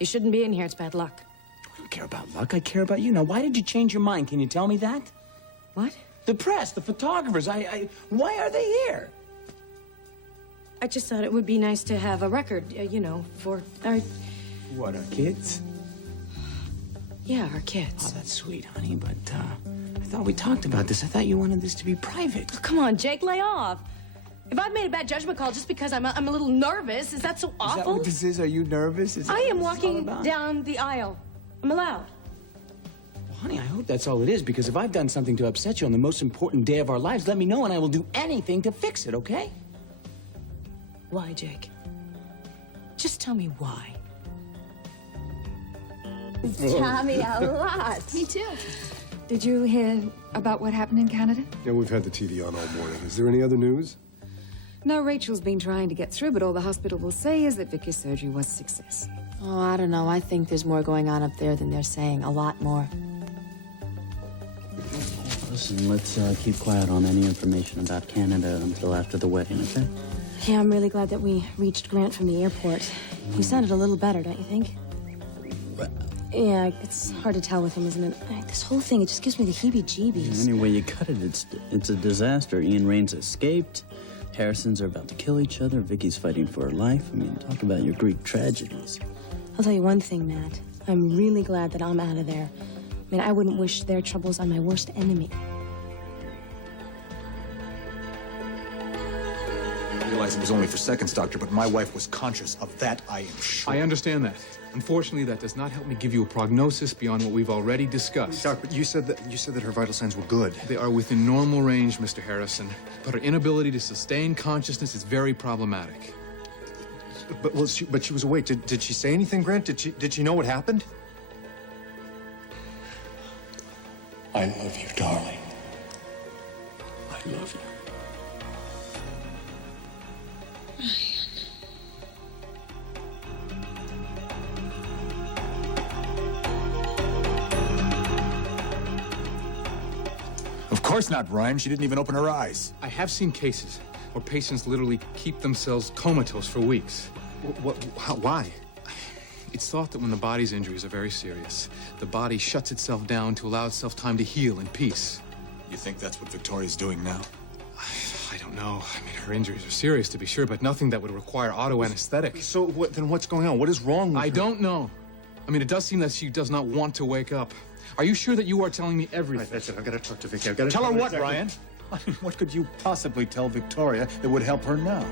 You shouldn't be in here. It's bad luck. I don't care about luck. I care about you. Now, why did you change your mind? Can you tell me that? What? The press, the photographers, why are they here? I just thought it would be nice to have a record, you know, for our... What, our kids? Yeah, our kids. Oh, that's sweet, honey, but, I thought we talked about this. I thought you wanted this to be private. Oh, come on, Jake, lay off. If I've made a bad judgment call just because I'm a little nervous, is that so awful? Is that what this is? Are you nervous? Is that I am what this is all walking about? down the aisle. I'm allowed. Well, honey, I hope that's all it is, because if I've done something to upset you on the most important day of our lives, let me know and I will do anything to fix it, okay? Why, Jake? Just tell me why. Tommy, a lot. Me too. Did you hear about what happened in Canada? Yeah, we've had the TV on all morning. Is there any other news? No, Rachel's been trying to get through, but all the hospital will say is that Vicky's surgery was a success. Oh, I don't know. I think there's more going on up there than they're saying. A lot more. Listen, let's keep quiet on any information about Canada until after the wedding, okay? Yeah, I'm really glad that we reached Grant from the airport. He sounded a little better, don't you think? Yeah, it's hard to tell with him, isn't it? This whole thing, it just gives me the heebie-jeebies. Any way you cut it, it's a disaster. Ian Raines escaped. Harrisons are about to kill each other. Vicky's fighting for her life. I mean, talk about your Greek tragedies. I'll tell you one thing, Matt. I'm really glad that I'm out of there. I mean, I wouldn't wish their troubles on my worst enemy. I realize it was only for seconds, Doctor, but my wife was conscious of that, I am sure. I understand that. Unfortunately, that does not help me give you a prognosis beyond what we've already discussed. Doc, but you said that her vital signs were good. They are within normal range, Mr. Harrison, but her inability to sustain consciousness is very problematic. But she was awake. Did she say anything, Grant? Did she know what happened? I love you, darling. I love you. Of course not, Ryan. She didn't even open her eyes. I have seen cases where patients literally keep themselves comatose for weeks. Why? It's thought that when the body's injuries are very serious, the body shuts itself down to allow itself time to heal in peace. You think that's what Victoria's doing now? I don't know. I mean, her injuries are serious, to be sure, but nothing that would require auto anesthetic. So then what's going on? What is wrong with her? I don't know. I mean, it does seem that she does not want to wake up. Are you sure that you are telling me everything? Right, that's it. I've got to talk to Vicky. I've got to Tell her what, exactly. Ryan? I mean, what could you possibly tell Victoria that would help her now?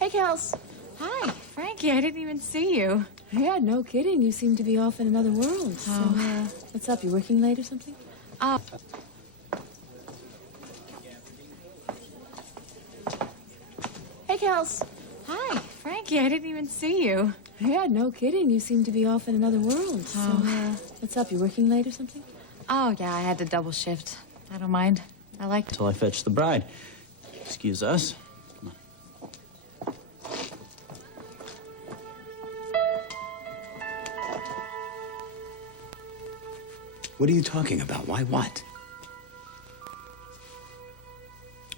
Hey, Kels. Hi, Frankie. I didn't even see you. Yeah, no kidding. You seem to be off in another world. So, what's up? You working late or something? Oh. Hey, Kels. Hi, Frankie. I didn't even see you. Yeah, no kidding. You seem to be off in another world. So, what's up? You working late or something? Oh, yeah, I had to double shift. I don't mind. I like it. Until I fetch the bride. Excuse us. Come on. What are you talking about? Why what?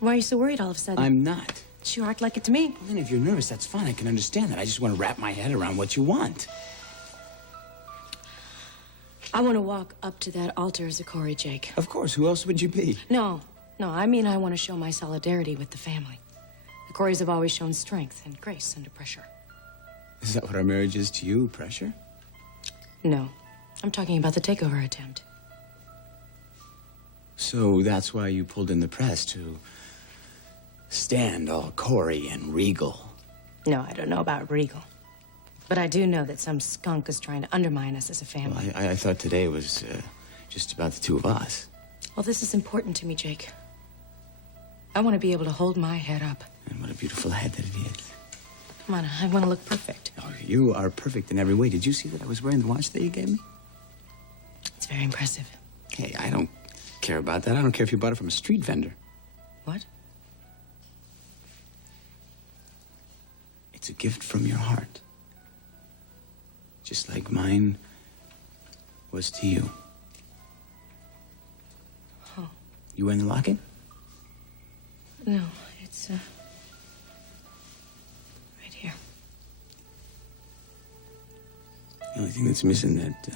Why are you so worried all of a sudden? I'm not. You act like it to me. Well, then if you're nervous, that's fine. I can understand that. I just want to wrap my head around what you want. I want to walk up to that altar as a Corey, Jake. Of course. Who else would you be? No, I mean I want to show my solidarity with the family. The Coreys have always shown strength and grace under pressure. Is that what our marriage is to you? Pressure? No, I'm talking about the takeover attempt. So that's why you pulled in the press, to stand all Corey and regal. No, I don't know about regal. But I do know that some skunk is trying to undermine us as a family. Well, I thought today was just about the two of us. Well, this is important to me, Jake. I want to be able to hold my head up. And what a beautiful head that it is. Come on, I want to look perfect. Oh, you are perfect in every way. Did you see that I was wearing the watch that you gave me? It's very impressive. Hey, I don't care about that. I don't care if you bought it from a street vendor. What? It's a gift from your heart. Just like mine was to you. Oh. You wearing the locket? No, it's, right here. The only thing that's missing that,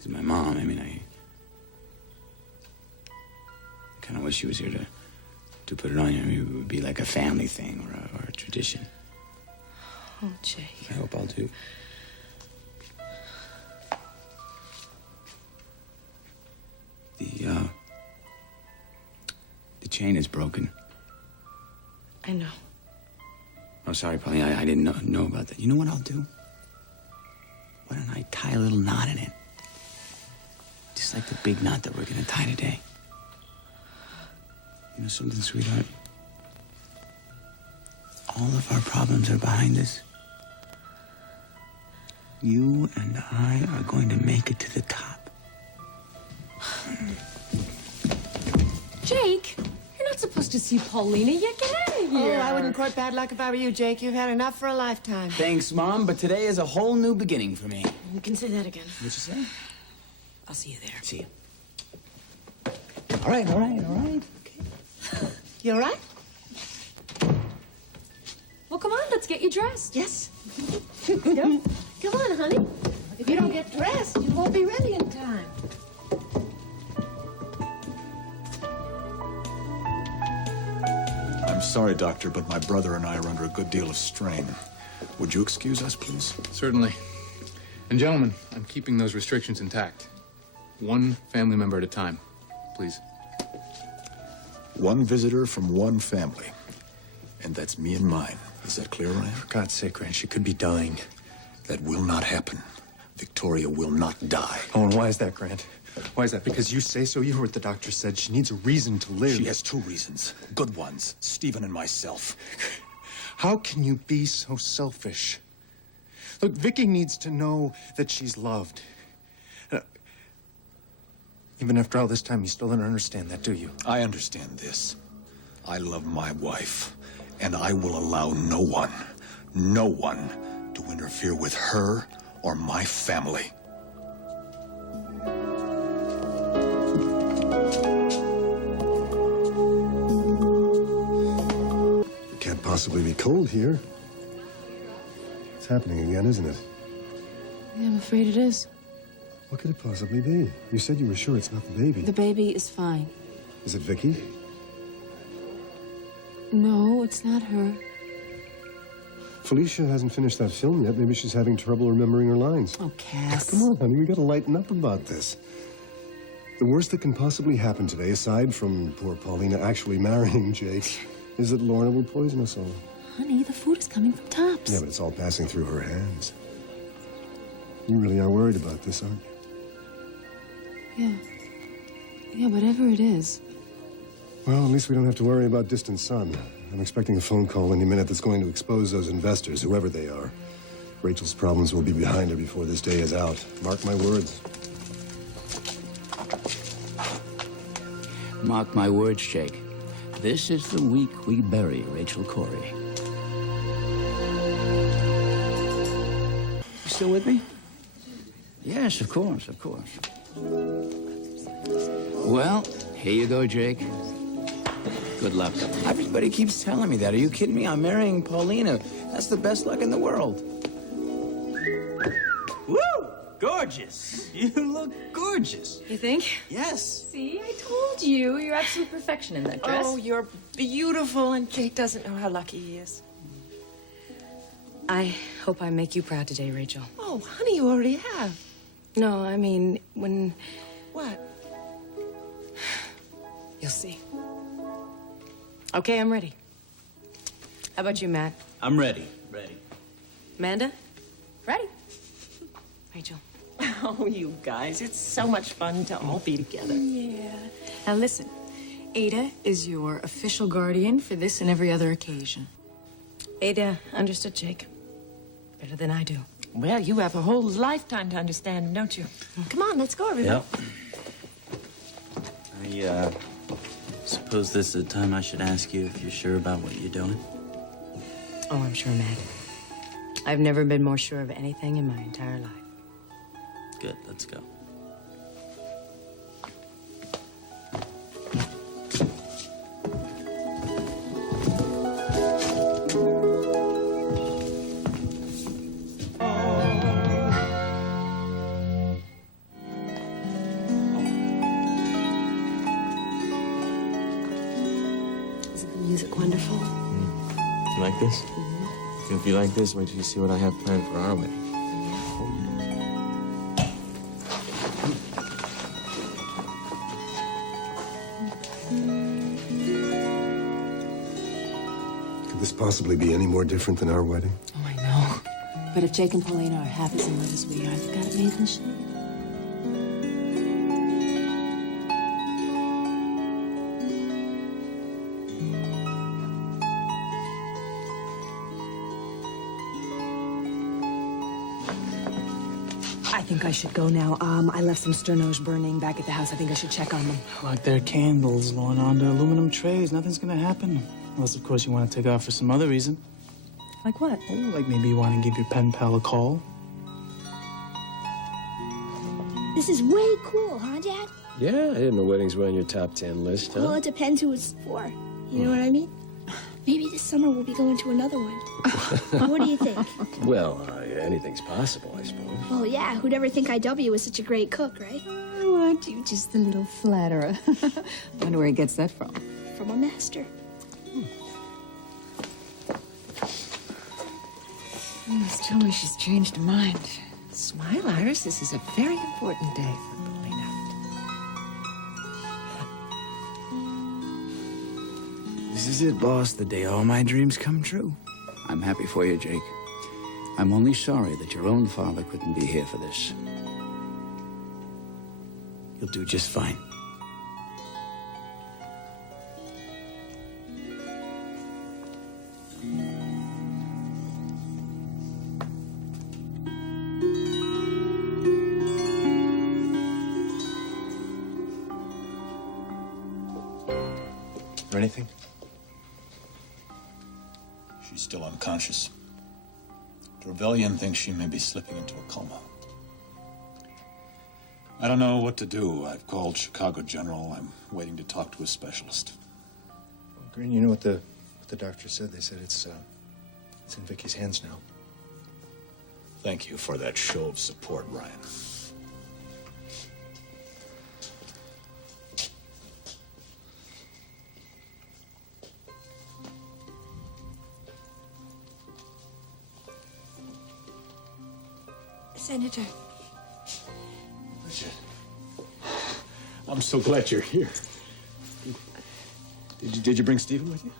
is my mom. I mean, I kind of wish she was here to put it on you. I mean, it would be like a family thing or a tradition. Oh, Jake. I hope I'll do. The chain is broken. I know. Oh, sorry, Polly. I didn't know about that. You know what I'll do? Why don't I tie a little knot in it? Just like the big knot that we're gonna tie today. You know something, sweetheart? All of our problems are behind us. You and I are going to make it to the top. Jake, you're not supposed to see Paulina yet. Get out of here. Oh, I wouldn't court bad luck if I were you, Jake. You've had enough for a lifetime. Thanks, Mom, but today is a whole new beginning for me. You can say that again. What'd you say? I'll see you there. See you. All right. Okay. You all right? Well, come on, let's get you dressed. Yes. Come on, honey. If you don't get dressed, you won't be ready in time. I'm sorry, Doctor, but my brother and I are under a good deal of strain. Would you excuse us, please? Certainly. And gentlemen, I'm keeping those restrictions intact. One family member at a time, please. One visitor from one family. And that's me and mine. Is that clear, Ryan? For God's sake, Grant, she could be dying. That will not happen. Victoria will not die. Oh, and why is that, Grant? Why is that? Because you say so? You heard what the doctor said. She needs a reason to live. She has two reasons. Good ones. Stephen and myself. How can you be so selfish? Look, Vicky needs to know that she's loved. Even after all this time, you still don't understand that, do you? I understand this. I love my wife, and I will allow no one to interfere with her or my family. It can't possibly be cold here. It's happening again, isn't it? Yeah, I'm afraid it is. What could it possibly be? You said you were sure it's not the baby. The baby is fine. Is it Vicky? No, it's not her. Felicia hasn't finished that film yet. Maybe she's having trouble remembering her lines. Oh, Cass. Come on, honey, we gotta lighten up about this. The worst that can possibly happen today, aside from poor Paulina actually marrying Jake, is that Lorna will poison us all. Honey, the food is coming from Tops. Yeah, but it's all passing through her hands. You really are worried about this, aren't you? Yeah, whatever it is. Well, at least we don't have to worry about distant sun. I'm expecting a phone call any minute that's going to expose those investors, whoever they are. Rachel's problems will be behind her before this day is out. Mark my words. Mark my words, Jake. This is the week we bury Rachel Corey. You still with me? Yes, of course. Well, here you go, Jake. Good luck. Everybody keeps telling me that. Are you kidding me? I'm marrying Paulina. That's the best luck in the world. Woo! Gorgeous. You look gorgeous. You think? Yes. See, I told you. You're absolute perfection in that dress. Oh, you're beautiful, and Jake doesn't know how lucky he is. I hope I make you proud today, Rachel. Oh, honey, you already have. No, I mean, when... What? You'll see. Okay, I'm ready. How about you, Matt? I'm ready. Amanda? Ready. Rachel. Oh, you guys, it's so much fun to all be together. Yeah. Now listen, Ada is your official guardian for this and every other occasion. Ada understood Jake better than I do. Well, you have a whole lifetime to understand him, don't you? Come on, let's go, everybody. Yep. I suppose this is the time I should ask you if you're sure about what you're doing. Oh, I'm sure, Matt. I've never been more sure of anything in my entire life. Good, let's go. music wonderful? You like this? If you like this, wait till you see what I have planned for our wedding. Could this possibly be any more different than our wedding? Oh, I know. But if Jake and Paulina are half as in love as we are, they've got it made in the shade. I think I should go now. I left some sternos burning back at the house. I think I should check on them. Like they're candles going onto aluminum trays. Nothing's gonna happen. Unless, of course, you want to take off for some other reason. Like what? Oh, like maybe you want to give your pen pal a call. This is way cool, huh, Dad? Yeah, I didn't know weddings were on your top 10 list, huh? Well, it depends who it's for. You know what I mean? Maybe this summer we'll be going to another one. What do you think? Well, anything's possible, I suppose. Well, yeah, who'd ever think IW was such a great cook, right? Oh, aren't you just a little flatterer? Wonder where he gets that from. From a master. Please tell me she's changed her mind. Smile, Iris. This is a very important day for Paulina. This is it, boss. The day all my dreams come true. I'm happy for you, Jake. I'm only sorry that your own father couldn't be here for this. You'll do just fine. Or anything? She's still unconscious. Trevelyan thinks she may be slipping into a coma. I don't know what to do. I've called Chicago General. I'm waiting to talk to a specialist. Well, Green, you know what the doctor said? They said it's in Vicky's hands now. Thank you for that show of support, Ryan. Senator. Bridget, I'm so glad you're here. Did you bring Stephen with you?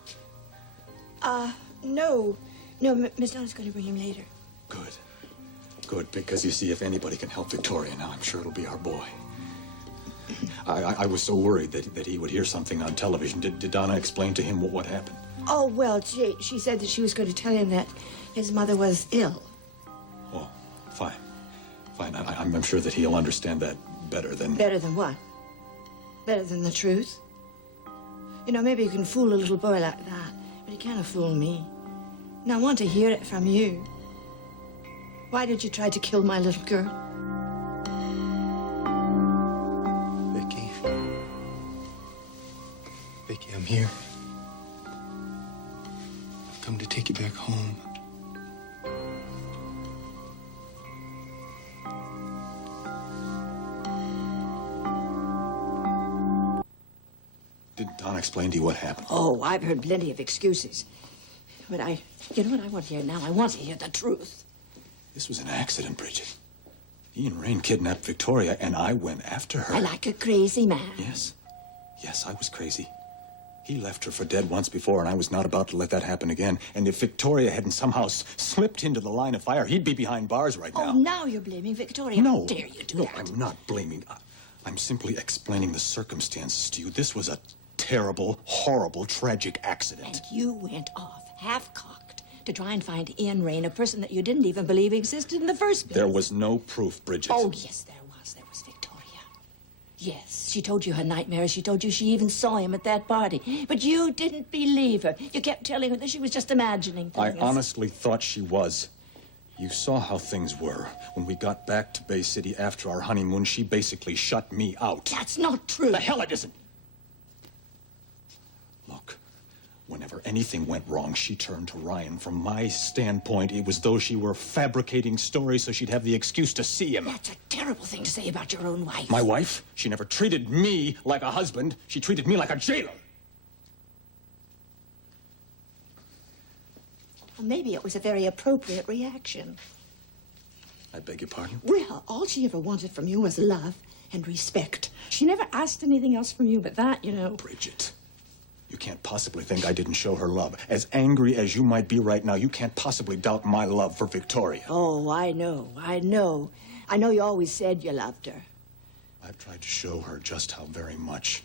No. No, Miss Donna's going to bring him later. Good. Good, because you see, if anybody can help Victoria now, I'm sure it'll be our boy. I was so worried that he would hear something on television. Did Donna explain to him what happened? Oh, well, she said that she was going to tell him that his mother was ill. Oh, fine. Fine. I'm sure that he'll understand that better than... Better than what? Better than the truth? You know, maybe you can fool a little boy like that, but you can't fool me. And I want to hear it from you. Why did you try to kill my little girl? Vicky. Vicky, I'm here. I've come to take you back home. Did Donna explain to you what happened? Oh, I've heard plenty of excuses. But you know what I want to hear now? I want to hear the truth. This was an accident, Bridget. Ian Rain kidnapped Victoria, and I went after her. Like a crazy man. Yes. Yes, I was crazy. He left her for dead once before, and I was not about to let that happen again. And if Victoria hadn't somehow slipped into the line of fire, he'd be behind bars right now. Oh, now you're blaming Victoria. No. How dare you do No, that? I'm not blaming. I'm simply explaining the circumstances to you. This was a terrible, horrible, tragic accident. And you went off half-cocked to try and find Ian Rain, a person that you didn't even believe existed in the first place. There was no proof, Bridget. Oh, yes, there was. There was Victoria. Yes, she told you her nightmares. She told you she even saw him at that party. But you didn't believe her. You kept telling her that she was just imagining things. I honestly thought she was. You saw how things were. When we got back to Bay City after our honeymoon, she basically shut me out. That's not true. The hell it isn't. Look, whenever anything went wrong, she turned to Ryan. From my standpoint, it was though she were fabricating stories so she'd have the excuse to see him. That's a terrible thing to say about your own wife. My wife? She never treated me like a husband. She treated me like a jailer. Well, maybe it was a very appropriate reaction. I beg your pardon? Well, all she ever wanted from you was love and respect. She never asked anything else from you but that, you know. Bridget, you can't possibly think I didn't show her love. As angry as you might be right now, you can't possibly doubt my love for Victoria. Oh, I know. I know you always said you loved her. I've tried to show her just how very much.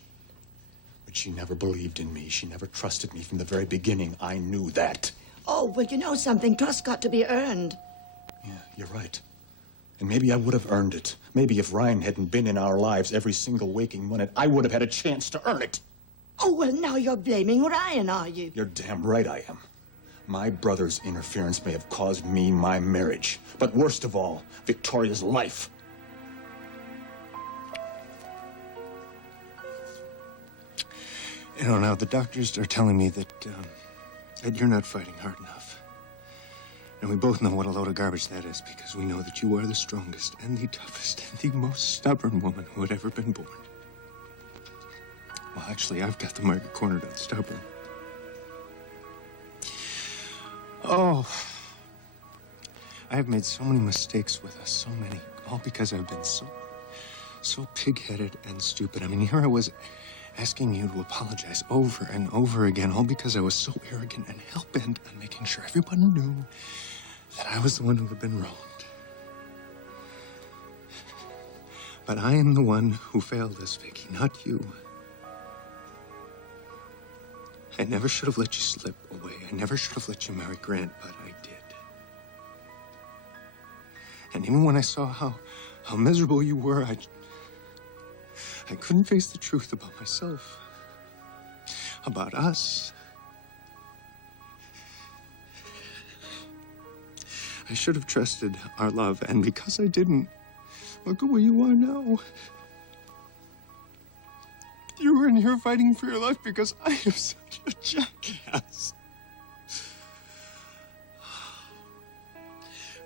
But she never believed in me. She never trusted me from the very beginning. I knew that. Oh, well, you know something. Trust's got to be earned. Yeah, you're right. And maybe I would have earned it. Maybe if Ryan hadn't been in our lives every single waking minute, I would have had a chance to earn it. Oh, well, now you're blaming Ryan, are you? You're damn right I am. My brother's interference may have caused me my marriage. But worst of all, Victoria's life. You know, now the doctors are telling me that you're not fighting hard enough. And we both know what a load of garbage that is, because we know that you are the strongest and the toughest and the most stubborn woman who had ever been born. Well, actually, I've got the market cornered on stubborn. Oh, I have made so many mistakes with us, so many, all because I've been so pig-headed and stupid. I mean, here I was asking you to apologize over and over again, all because I was so arrogant and hell-bent on making sure everyone knew that I was the one who had been wronged. But I am the one who failed this, Vicky, not you. I never should have let you slip away. I never should have let you marry Grant, but I did. And even when I saw how miserable you were, I couldn't face the truth about myself, about us. I should have trusted our love, and because I didn't, look at where you are now. You were in here fighting for your life because I am such a jackass.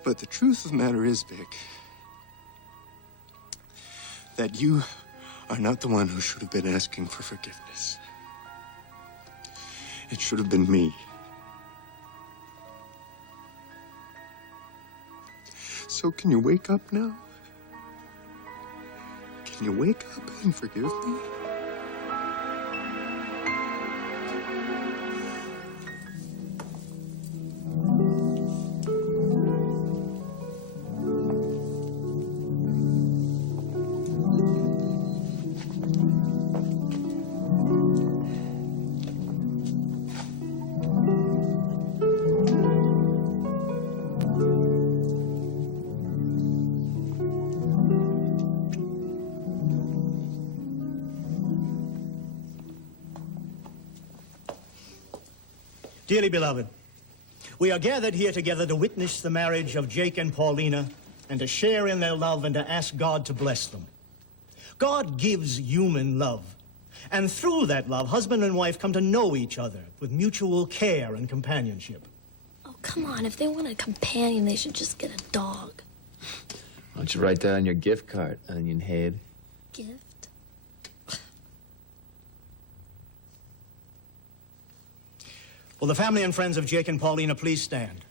But the truth of the matter is, Vic, that you are not the one who should have been asking for forgiveness. It should have been me. So can you wake up now? Can you wake up and forgive me? Dearly beloved, we are gathered here together to witness the marriage of Jake and Paulina and to share in their love and to ask God to bless them. God gives human love, and through that love, husband and wife come to know each other with mutual care and companionship. Oh, come on. If they want a companion, they should just get a dog. Why don't you write that on your gift card, onion head? Gift? Will the family and friends of Jake and Paulina please stand?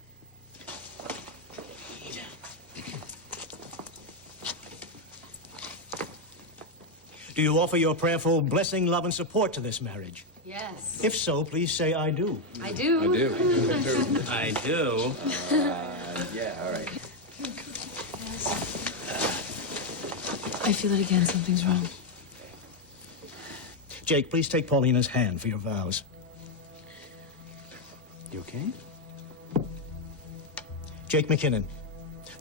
Do you offer your prayerful blessing, love, and support to this marriage? Yes. If so, please say, I do. I do. I do. I do. Yeah, all right. I feel it again. Something's wrong. Jake, please take Paulina's hand for your vows. You okay? Jake McKinnon,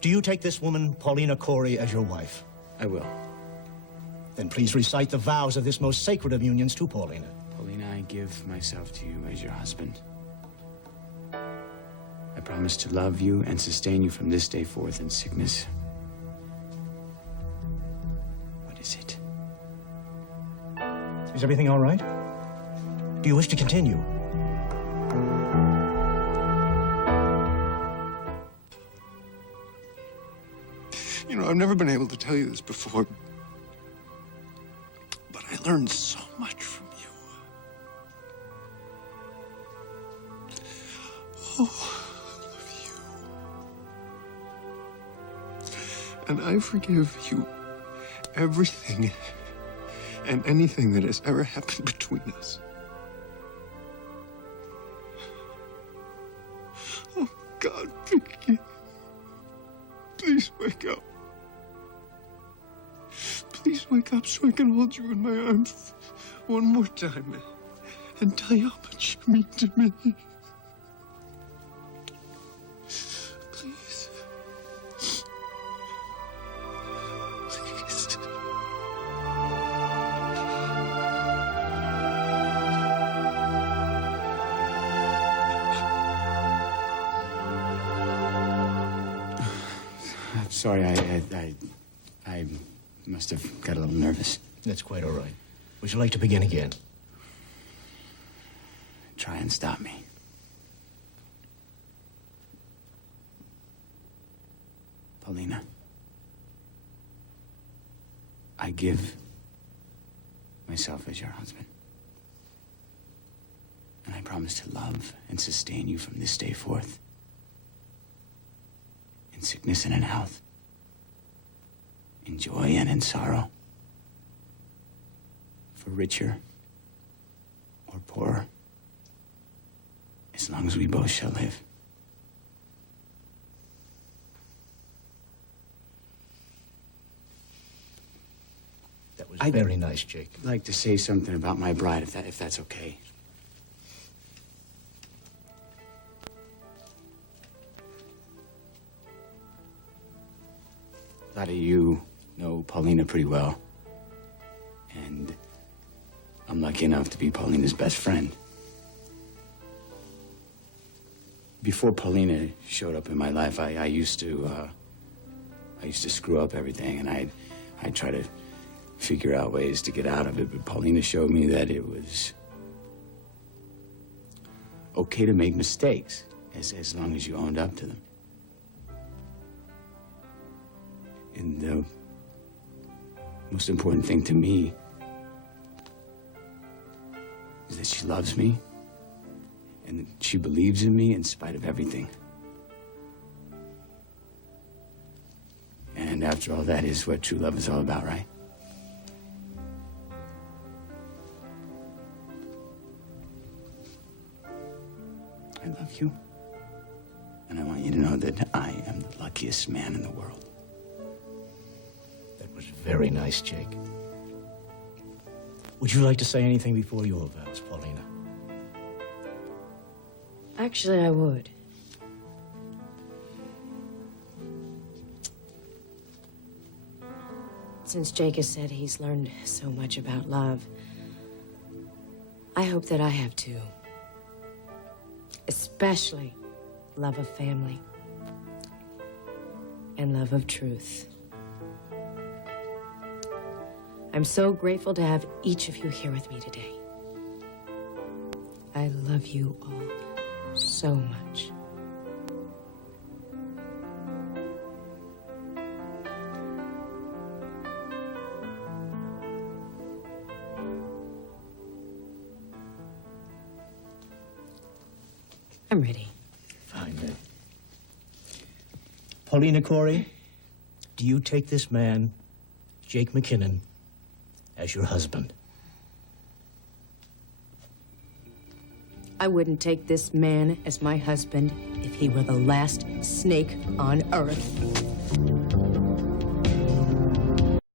do you take this woman, Paulina Corey, as your wife? I will. Then please recite the vows of this most sacred of unions to Paulina. Paulina, I give myself to you as your husband. I promise to love you and sustain you from this day forth in sickness. What is it? Is everything all right? Do you wish to continue? You know, I've never been able to tell you this before, but I learned so much from you. Oh, And I forgive you everything and anything that has ever happened between us. Oh, God, Vicky. Please wake up. Please wake up so I can hold you in my arms one more time and tell you how much you mean to me. Please. Please. I'm sorry, I must have got a little nervous. That's quite all right. Would you like to begin again? Try and stop me. Paulina, I give myself as your husband. And I promise to love and sustain you from this day forth. In sickness and in health. In joy and in sorrow. For richer or poorer. As long as we both shall live. That was very nice, Jake. I'd like to say something about my bride, if that's okay. A lot of you know Paulina pretty well. And I'm lucky enough to be Paulina's best friend. Before Paulina showed up in my life, I used to screw up everything, and I'd try to figure out ways to get out of it, but Paulina showed me that it was okay to make mistakes, as long as you owned up to them. And the most important thing to me is that she loves me and that she believes in me in spite of everything. And after all, that is what true love is all about, right? I love you. And I want you to know that I am the luckiest man in the world. That was very nice, Jake. Would you like to say anything before your vows, Paulina? Actually, I would. Since Jake has said he's learned so much about love, I hope that I have too. Especially love of family and love of truth. I'm so grateful to have each of you here with me today. I love you all so much. I'm ready. Fine, then. Paulina Corey, do you take this man, Jake McKinnon, as your husband? I wouldn't take this man as my husband if he were the last snake on Earth.